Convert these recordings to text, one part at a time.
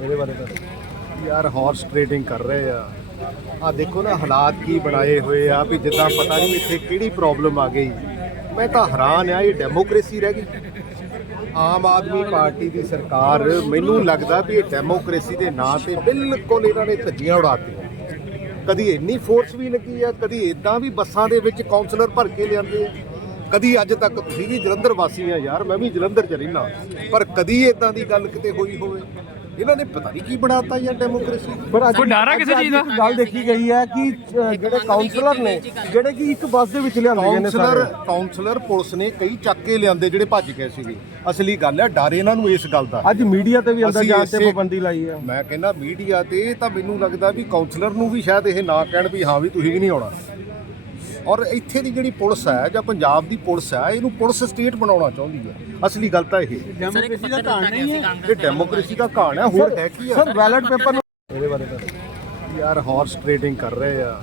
ਇਹਦੇ ਬਾਰੇ ਦੱਸ। ਯਾਰ ਹਾਰਸ ਟ੍ਰੇਡਿੰਗ ਕਰ ਰਹੇ ਆ। ਆ ਦੇਖੋ ਨਾ ਹਾਲਾਤ ਕੀ ਬਣਾਏ ਹੋਏ ਆ ਵੀ ਜਿੱਦਾਂ ਪਤਾ ਨਹੀਂ ਇੱਥੇ ਕਿਹੜੀ ਪ੍ਰੋਬਲਮ ਆ ਗਈ। ਮੈਂ ਤਾਂ ਹੈਰਾਨ ਆ, ਇਹ ਡੈਮੋਕ੍ਰੇਸੀ ਰਹਿ ਗਈ। ਆਮ ਆਦਮੀ ਪਾਰਟੀ ਦੀ ਸਰਕਾਰ ਮੈਨੂੰ ਲੱਗਦਾ ਵੀ ਇਹ ਡੈਮੋਕ੍ਰੇਸੀ ਦੇ ਨਾਂ ਤੇ ਬਿਲਕੁਲ ਇਹਨਾਂ ਨੇ ਧੱਜੀਆਂ ਉਡਾਤੀਆਂ ਕਦੀ ਇੰਨੀ ਫੋਰਸ ਵੀ ਲੱਗੀ ਆ, ਕਦੀ ਇਦਾਂ ਵੀ ਬੱਸਾਂ ਦੇ ਵਿੱਚ ਕਾਉਂਸਲਰ ਭਰ ਕੇ ਲਿਆਂਦੇ ਆ। ਕਦੀ ਅੱਜ ਤੱਕ ਤੁਸੀਂ ਵੀ ਜਲੰਧਰ ਵਾਸੀ ਆ ਯਾਰ, ਮੈਂ ਵੀ ਜਲੰਧਰ ਚ ਰਹਿਣਾ ਪਰ ਕਦੀ ਇਦਾਂ ਦੀ ਗੱਲ ਕਿਤੇ ਹੋਈ ਹੋਵੇ। ਇਹਨਾਂ ਨੇ ਪਤਾ ਨਹੀਂ ਕੀ ਬਣਾਤਾ ਯਾਰ ਡੈਮੋਕ੍ਰੇਸੀ ਪਰ ਅੱਜ ਕੋਈ ਡਰ ਆ ਕਿਸੇ ਚੀਜ਼ ਦਾ? ਗੱਲ ਦੇਖੀ ਗਈ ਹੈ ਕਿ ਅ, ਜਿਹੜੇ ਕਾਉਂਸਲਰ ਨੇ ਜਿਹੜੇ ਕਿ ਇੱਕ ਬੱਸ ਦੇ ਵਿੱਚ ਲਿਆਂਦੇ ਗਏ ਨੇ ਕਾਉਂਸਲਰ ਸਾਰੇ। ਕਾਉਂਸਲਰ ਪੁਲਿਸ ਨੇ ਕਈ ਚੱਕ ਕੇ ਲਿਆਂਦੇ ਜਿਹੜੇ ਭੱਜ ਗਏ ਸੀਗੇ। ਅਸਲੀ ਗੱਲ ਹੈ ਡਰ ਇਹਨਾਂ ਨੂੰ ਇਸ ਗੱਲ ਦਾ। ਅੱਜ ਮੀਡੀਆ ਤੇ ਵੀ ਅੰਦਰ ਅਸੀਂ ਜਾਣ ਤੇ ਇਸੇ- ਪਾਬੰਦੀ ਲਾਈ ਹੈ। ਮੈਂ ਕਹਿੰਦਾ ਮੀਡੀਆ ਤੇ ਤਾਂ ਮੈਨੂੰ ਲੱਗਦਾ ਵੀ ਕਾਉਂਸਲਰ ਨੂੰ ਵੀ ਸ਼ਾਇਦ ਇਹ ਨਾ ਕਹਿਣ ਵੀ ਹਾਂ ਵੀ ਤੁਸੀਂ ਵੀ ਨਹੀਂ ਆਉਣਾ। ਔਰ ਇੱਥੇ ਦੀ ਜਿਹੜੀ ਪੁਲਿਸ ਹੈ ਜਾਂ ਪੰਜਾਬ ਦੀ ਪੁਲਿਸ ਹੈ ਇਹਨੂੰ ਪੁਲਿਸ ਸਟੇਟ ਬਣਾਉਣਾ ਚਾਹੁੰਦੀ ਹੈ। ਅਸਲੀ ਗੱਲ ਤਾਂ ਇਹ ਹੈ। ਡੈਮੋਕ੍ਰੇਸੀ ਦਾ ਕਾਰਨ ਨਹੀਂ ਹੈ। ਇਹ ਡੈਮੋਕ੍ਰੇਸੀ ਦਾ ਕਹਾਣ ਹੈ ਹੋਰ ਹੈ ਕੀ ਆ ਸਰ ਬੈਲਟ ਪੇਪਰ ਇਹਦੇ ਬਾਰੇ ਦੱਸ। ਯਾਰ ਹਾਰਸ ਟ੍ਰੇਡਿੰਗ ਕਰ ਰਹੇ ਆ।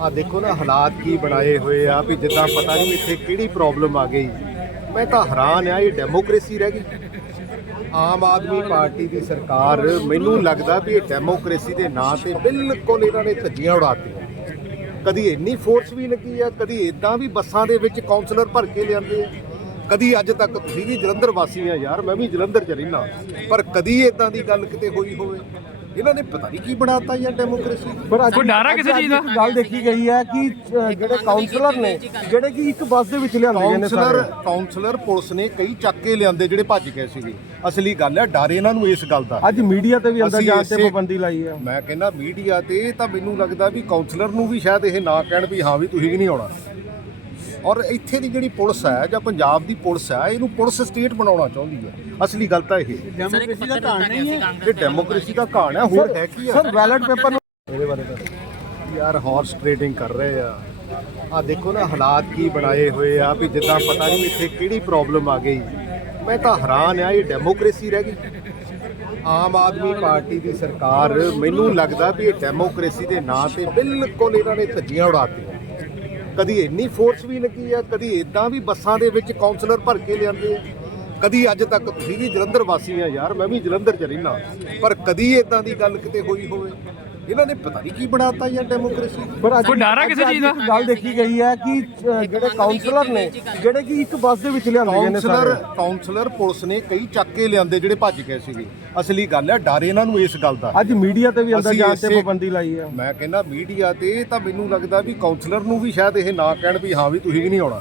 ਆ ਦੇਖੋ ਨਾ ਹਾਲਾਤ ਕੀ ਬਣਾਏ ਹੋਏ ਆ ਵੀ ਜਿੱਦਾਂ ਪਤਾ ਨਹੀਂ ਇੱਥੇ ਕਿਹੜੀ ਪ੍ਰੋਬਲਮ ਆ ਗਈ। ਮੈਂ ਤਾਂ ਹੈਰਾਨ ਆ ਇਹ ਡੈਮੋਕ੍ਰੇਸੀ ਰਹਿ ਗਈ। ਆਮ ਆਦਮੀ ਪਾਰਟੀ ਦੀ ਸਰਕਾਰ ਮੈਨੂੰ ਲੱਗਦਾ ਵੀ ਇਹ ਡੈਮੋਕ੍ਰੇਸੀ ਦੇ ਨਾਂ ਤੇ ਬਿਲਕੁਲ ਇਹਨਾਂ ਨੇ ਧੱਜੀਆਂ ਉਡਾਤੀਆਂ ਕਦੀ ਇੰਨੀ ਫੋਰਸ ਵੀ ਲੱਗੀ ਆ, ਕਦੀ ਇਦਾਂ ਵੀ ਬੱਸਾਂ ਦੇ ਵਿੱਚ ਕਾਉਂਸਲਰ ਭਰ ਕੇ ਲਿਆਂਦੇ ਆ। ਕਦੀ ਅੱਜ ਤੱਕ ਤੁਸੀਂ ਵੀ ਜਲੰਧਰ ਵਾਸੀ ਆ ਯਾਰ ਮੈਂ ਵੀ ਜਲੰਧਰ ਚ ਰਹਿਣਾ ਪਰ ਕਦੀ ਇਦਾਂ ਦੀ ਗੱਲ ਕਿਤੇ ਹੋਈ ਹੋਵੇ। ਇਹਨਾਂ ਨੇ ਪਤਾ ਨਹੀਂ ਕੀ ਬਣਾਤਾ ਯਾਰ ਡੈਮੋਕ੍ਰੇਸੀ ਪਰ ਅੱਜ ਕੋਈ ਡਰ ਆ ਕਿਸੇ ਚੀਜ਼ ਦਾ? ਗੱਲ ਦੇਖੀ ਗਈ ਹੈ ਕਿ ਅ, ਜਿਹੜੇ ਕਾਉਂਸਲਰ ਨੇ ਜਿਹੜੇ ਕਿ ਇੱਕ ਬੱਸ ਦੇ ਵਿੱਚ ਲਿਆਂਦੇ ਗਏ ਨੇ ਕਾਉਂਸਲਰ ਸਾਰੇ ਕਾਉਂਸਲਰ ਪੁਲਿਸ ਨੇ ਕਈ ਚੱਕ ਕੇ ਲਿਆਂਦੇ ਜਿਹੜੇ ਭੱਜ ਗਏ ਸੀਗੇ। ਅਸਲੀ ਗੱਲ ਹੈ ਡਰ ਇਹਨਾਂ ਨੂੰ ਇਸ ਗੱਲ ਦਾ। ਅੱਜ ਮੀਡੀਆ ਤੇ ਵੀ ਅੰਦਰ ਅਸੀਂ ਜਾਣ ਤੇ ਇਸੇ- ਪਾਬੰਦੀ ਲਾਈ ਹੈ। ਮੈਂ ਕਹਿੰਦਾ ਮੀਡੀਆ ਤੇ ਤਾਂ ਮੈਨੂੰ ਲੱਗਦਾ ਵੀ ਕਾਉਂਸਲਰ ਨੂੰ ਵੀ ਸ਼ਾਇਦ ਇਹ ਨਾ ਕਹਿਣ ਵੀ ਹਾਂ ਵੀ ਤੁਸੀਂ ਵੀ ਨਹੀਂ ਆਉਣਾ। ਔਰ ਇੱਥੇ ਦੀ ਜਿਹੜੀ ਪੁਲਿਸ ਹੈ ਜਾਂ ਪੰਜਾਬ ਦੀ ਪੁਲਿਸ ਹੈ ਇਹਨੂੰ ਪੁਲਿਸ ਸਟੇਟ ਬਣਾਉਣਾ ਚਾਹੁੰਦੀ ਹੈ। ਅਸਲੀ ਗੱਲ ਤਾਂ ਇਹ। ਹੈ। ਡੈਮੋਕ੍ਰੇਸੀ ਦਾ ਕਾਰਨ ਨਹੀਂ ਹੈ। ਇਹ ਡੈਮੋਕ੍ਰੇਸੀ ਦਾ ਕਹਾਣ ਹੈ ਹੋਰ ਹੈ ਕੀ ਆ ਸਰ ਬੈਲਟ ਪੇਪਰ ਨੂੰ ਇਹਦੇ ਬਾਰੇ ਦੱਸ। ਯਾਰ ਹਾਰਸ ਟ੍ਰੇਡਿੰਗ ਕਰ ਰਹੇ ਆ। ਆ ਦੇਖੋ ਨਾ ਹਾਲਾਤ ਕੀ ਬਣਾਏ ਹੋਏ ਆ ਵੀ ਜਿੱਦਾਂ ਪਤਾ ਨਹੀਂ ਇੱਥੇ ਕਿਹੜੀ ਪ੍ਰੋਬਲਮ ਆ ਗਈ। ਮੈਂ ਤਾਂ ਹੈਰਾਨ ਆ ਇਹ ਡੈਮੋਕ੍ਰੇਸੀ ਰਹਿ ਗਈ। ਆਮ ਆਦਮੀ ਪਾਰਟੀ ਦੀ ਸਰਕਾਰ ਮੈਨੂੰ ਲੱਗਦਾ ਵੀ ਇਹ ਡੈਮੋਕ੍ਰੇਸੀ ਦੇ ਨਾਂ ਤੇ ਬਿਲਕੁਲ ਇਹਨਾਂ ਨੇ ਧੱਜੀਆਂ ਉਡਾਤੀਆਂ ਕਦੀ ਇੰਨੀ ਫੋਰਸ ਵੀ ਲੱਗੀ ਆ, ਕਦੀ ਇਦਾਂ ਵੀ ਬੱਸਾਂ ਦੇ ਵਿੱਚ ਕਾਉਂਸਲਰ ਭਰ ਕੇ ਲਿਆਂਦੇ ਆ। ਕਦੀ ਅੱਜ ਤੱਕ ਤੁਸੀਂ ਵੀ ਜਲੰਧਰ ਵਾਸੀ ਆ ਯਾਰ, ਮੈਂ ਵੀ ਜਲੰਧਰ ਚ ਰਹਿਣਾ ਪਰ ਕਦੀ ਇਦਾਂ ਦੀ ਗੱਲ ਕਿਤੇ ਹੋਈ ਹੋਵੇ। ਇਹਨਾਂ ਨੇ ਪਤਾ ਨਹੀਂ ਕੀ ਬਣਾਤਾ ਯਾਰ ਡੈਮੋਕ੍ਰੇਸੀ ਪਰ ਅੱਜ ਕੋਈ ਡਰ ਆ ਕਿਸੇ ਚੀਜ਼ ਦਾ? ਇੱਕ ਗੱਲ ਦੇਖੀ ਗਈ ਹੈ ਕਿ ਅ, ਜਿਹੜੇ ਕਾਉਂਸਲਰ ਨੇ ਜਿਹੜੇ ਕਿ ਇੱਕ ਬੱਸ ਦੇ ਵਿੱਚ ਲਿਆਂਦੇ ਗਏ ਨੇ ਕਾਉਂਸਲਰ ਸਾਰੇ ਕਾਉਂਸਲਰ ਪੁਲਿਸ ਨੇ ਕਈ ਚੱਕ ਕੇ ਲਿਆਂਦੇ ਜਿਹੜੇ ਭੱਜ ਗਏ ਸੀਗੇ। ਅਸਲੀ ਗੱਲ ਹੈ ਡਰ ਇਹਨਾਂ ਨੂੰ ਇਸ ਗੱਲ ਦਾ। ਅੱਜ ਮੀਡੀਆ ਤੇ ਵੀ ਅੰਦਰ ਅਸੀਂ ਜਾਣ ਤੇ ਇਸੇ- ਪਾਬੰਦੀ ਲਾਈ ਹੈ ਮੈਂ ਕਹਿੰਦਾ ਮੀਡੀਆ ਤੇ ਤਾਂ ਮੈਨੂੰ ਲੱਗਦਾ ਵੀ ਕਾਉਂਸਲਰ ਨੂੰ ਵੀ ਸ਼ਾਇਦ ਇਹ ਨਾ ਕਹਿਣ ਵੀ ਹਾਂ ਵੀ ਤੁਸੀਂ ਵੀ ਨਹੀਂ ਆਉਣਾ।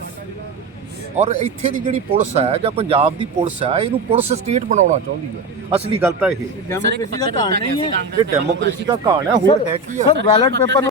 ਔਰ ਇੱਥੇ ਦੀ ਜਿਹੜੀ ਪੁਲਿਸ ਹੈ ਜਾਂ ਪੰਜਾਬ ਦੀ ਪੁਲਿਸ ਹੈ ਇਹਨੂੰ ਪੁਲਿਸ ਸਟੇਟ ਬਣਾਉਣਾ ਚਾਹੁੰਦੀ ਹੈ। ਅਸਲੀ ਗੱਲ ਤਾਂ ਇਹ ਹੈ। ਡੈਮੋਕ੍ਰੇਸੀ ਦਾ ਕਾਰਨ ਨਹੀਂ ਹੈ। ਇਹ ਡੈਮੋਕ੍ਰੇਸੀ ਦਾ ਕਹਾਣ ਹੈ ਹੋਰ ਹੈ ਕੀ ਆ ਸਰ ਬੈਲਟ ਪੇਪਰ